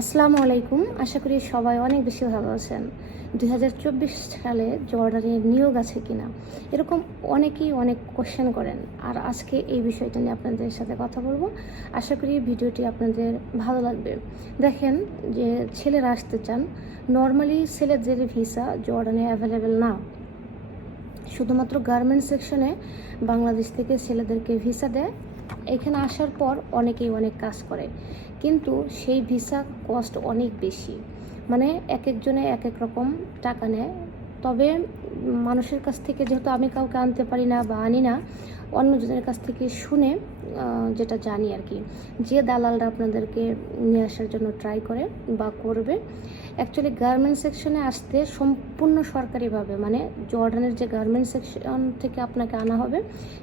আসসালামু আলাইকুম। আশা করি সবাই অনেক বেশি ভালো আছেন। দু হাজার চব্বিশ সালে জর্ডানের নিয়োগ আছে কিনা, এরকম অনেকেই অনেক কোশ্চেন করেন। আর আজকে এই বিষয়টা নিয়ে আপনাদের সাথে কথা বলব। আশা করি ভিডিওটি আপনাদের ভালো লাগবে। দেখেন যে ছেলেরা আসতে চান নর্মালি ছেলেদের ভিসা জর্ডানে অ্যাভেলেবেল না। শুধুমাত্র গার্মেন্টস সেকশনে বাংলাদেশ থেকে ছেলেদেরকে ভিসা দেয়। এখানে আসার পর অনেকেই অনেক কাজ করে। কিন্তু সেই ভিসা কস্ট অনেক বেশি। মানে এক একজনে এক এক রকম টাকা নেয়। তবে মানুষের কাছ থেকে যেহেতু আমি কাউকে আনতে পারি না বা আনি না, অন্যজনের কাছ থেকে শুনে যেটা জানি আর কি, যে দালালরা আপনাদেরকে নিয়ে আসার জন্য ট্রাই করে বা করবে অ্যাকচুয়ালি গার্মেন্ট সেকশনে আসতে সম্পূর্ণ সরকারিভাবে মানে জর্ডানের যে গার্মেন্ট সেকশন থেকে আপনাকে আনা হবে,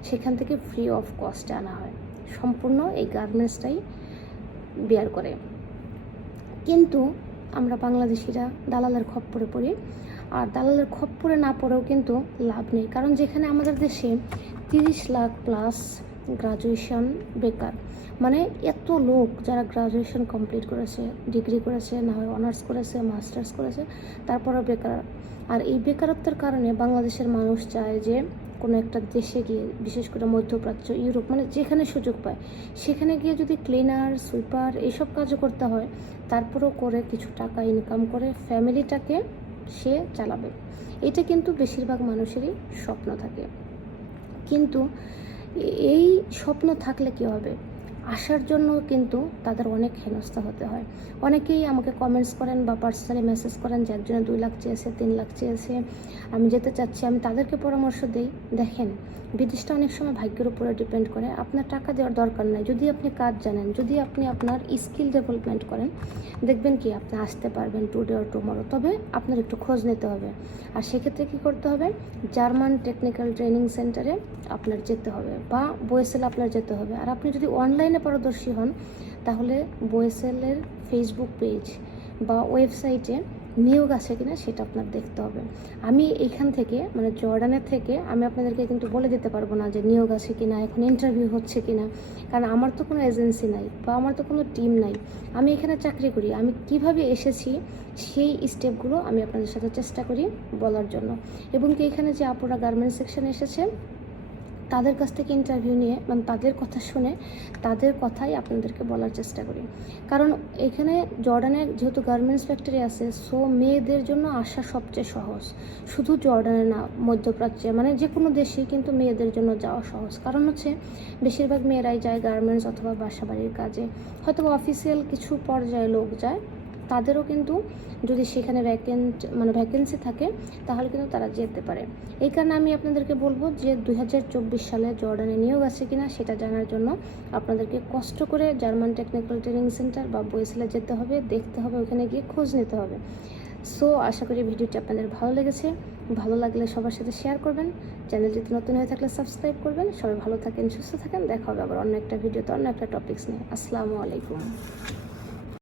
সেখান থেকে ফ্রি অফ কস্টে আনা হয়। সম্পূর্ণ এই গার্মেন্টসটাই বেয়ার করে। কিন্তু আমরা বাংলাদেশিরা দালালের খপ্পরে পড়ি। আর দালালের খপ্পরে না পড়েও কিন্তু লাভ নেই। কারণ যেখানে আমাদের দেশে তিরিশ লাখ প্লাস গ্রাজুয়েশন বেকার মানে এত লোক যারা গ্রাজুয়েশন কমপ্লিট করেছে ডিগ্রি করেছে, না হয় অনার্স করেছে মাস্টার্স করেছে, তারপরেও বেকার। আর এই বেকারত্বের কারণে বাংলাদেশের মানুষ চায় যে কোনো একটা দেশে গিয়ে, বিশেষ করে মধ্যপ্রাচ্য, ইউরোপ মানে যেখানে সুযোগ পায়, সেখানে গিয়ে যদি ক্লিনার সুইপার এইসব কাজও করতে হয়, তারপরেও করে কিছু টাকা ইনকাম করে ফ্যামিলিটাকে সে চালাবে। এটা কিন্তু বেশিরভাগ মানুষেরই স্বপ্ন থাকে। কিন্তু এই স্বপ্ন থাকলে কী হবে? আসার জন্য কিন্তু তাদের অনেক হেনস্থা হতে হয়। অনেকেই আমাকে কমেন্টস করেন বা পার্সোনালি মেসেজ করেন যে, একজনে দুই লাখ চেয়েছে, তিন লাখ চেয়েছে, আমি যেতে চাচ্ছি, আমি তাদেরকে পরামর্শ দিই। দেখেন, বিদেশটা অনেক সময় ভাগ্যের উপরে ডিপেন্ড করে। আপনার টাকা দেওয়ার দরকার নাই। যদি আপনি কাজ জানেন, যদি আপনি আপনার স্কিল ডেভেলপমেন্ট করেন, দেখবেন কি আপনি আসতে পারবেন টুডে অর টুমরো তবে আপনার একটু খোঁজ নিতে হবে। আর সেক্ষেত্রে কী করতে হবে? জার্মান টেকনিক্যাল ট্রেনিং সেন্টারে আপনার যেতে হবে বা বয়েসেল আপনার যেতে হবে। আর আপনি যদি অনলাইনে পারদর্শী হন, তাহলে বয়েসেলের ফেসবুক পেজ বা ওয়েবসাইটে নিয়োগ আছে কিনা সেটা আপনার দেখতে হবে। আমি এইখান থেকে মানে জর্ডানের থেকে, আমি আপনাদেরকে কিন্তু বলে দিতে পারব না যে নিয়োগ আছে কিনা, এখন ইন্টারভিউ হচ্ছে কিনা। কারণ আমার তো কোনো এজেন্সি নাই বা আমার তো কোনো টিম নাই। আমি এখানে চাকরি করি, আমি কীভাবে এসেছি সেই স্টেপগুলো আমি আপনাদের সাথে চেষ্টা করি বলার জন্য। এবং কি এখানে যে আপুরা গার্মেন্টস সেকশনে এসেছে তাদের কাছ থেকে ইন্টারভিউ নিয়ে মানে তাদের কথা শুনে তাদের কথাই আপনাদেরকে বলার চেষ্টা করি। কারণ এখানে জর্ডানের যেহেতু গার্মেন্টস ফ্যাক্টরি আছে সো মেয়েদের জন্য আসা সবচেয়ে সহজ। শুধু জর্ডানে না, মধ্যপ্রাচ্যে মানে যে কোনো দেশেই কিন্তু মেয়েদের জন্য যাওয়া সহজ। কারণ হচ্ছে, বেশিরভাগ মেয়েরাই যায় গার্মেন্টস অথবা বাসা বাড়ির কাজে। হয়তো অফিসিয়াল কিছু পর্যায়ে লোক যায় তাদেরও কিন্তু যদি সেখানে ভ্যাকেন্ট মানে ভ্যাকেন্সি থাকে, তাহলে কিন্তু তারা যেতে পারে। এই কারণে আমি আপনাদেরকে বলব যে দুই হাজার চব্বিশ সালে জর্ডানে নিয়োগ আছে কিনা সেটা জানার জন্য আপনাদেরকে কষ্ট করে জার্মান টেকনিক্যাল ট্রেনিং সেন্টার বা বইসেলে যেতে হবে, দেখতে হবে, ওখানে গিয়ে খোঁজ নিতে হবে। সো আশা করি ভিডিওটি আপনাদের ভালো লেগেছে। ভালো লাগলে সবার সাথে শেয়ার করবেন। চ্যানেলটিতে নতুন হয়ে থাকলে সাবস্ক্রাইব করবেন। সবাই ভালো থাকেন, সুস্থ থাকেন। দেখা হবে আবার অন্য একটা ভিডিওতে অন্য একটা টপিক্স নিয়ে। আসসালামু আলাইকুম।